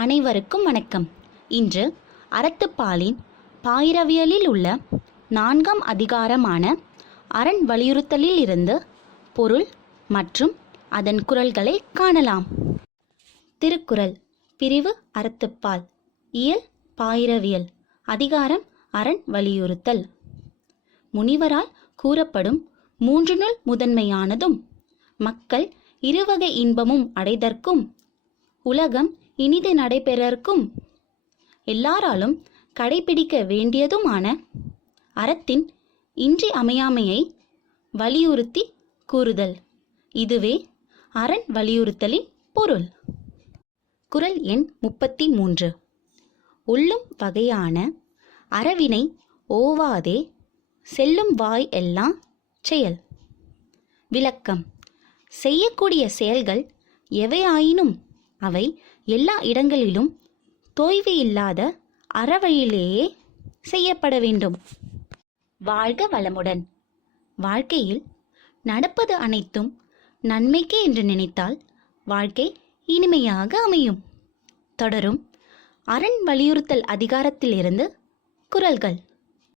அனைவருக்கும் வணக்கம். இன்று அறத்துப்பாலின் பாயிரவியலில் உள்ள நான்காம் அதிகாரமான அரண் வலியுறுத்தலில் இருந்து பொருள் மற்றும் அதன் குரல்களை காணலாம். திருக்குறள் பிரிவு அறத்துப்பால் இயல் பாயிரவியல் அதிகாரம் அரண் வலியுறுத்தல். முனிவரால் கூறப்படும் மூன்றுனுள் முதன்மையானதும் மக்கள் இருவகை இன்பமும் அடைதற்கும் உலகம் இனிது நடைபெறற்கும். எல்லாராலும் கடைபிடிக்க வேண்டியதுமான அறத்தின் இன்றி அமையாமையை வலியுறுத்தி கூறுதல். இதுவே அரண் வலியுறுத்தலின் பொருள். குறள் எண் முப்பத்தி மூன்று உள்ளும் வகையான அறவினை ஓவாதே செல்லும் வாய் எல்லாம் செயல். விளக்கம். செய்யக்கூடிய செயல்கள் எவையாயினும் அவை எல்லா இடங்களிலும் தோய்வு இல்லாத அறவழியிலேயே செய்யப்பட வேண்டும். வாழ்க வளமுடன். வாழ்க்கையில் நடப்பது அனைத்தும் நன்மைக்கே என்று நினைத்தால் வாழ்க்கை இனிமையாக அமையும். தொடரும் அரண் வலியுறுத்தல் அதிகாரத்திலிருந்து குரல்கள்.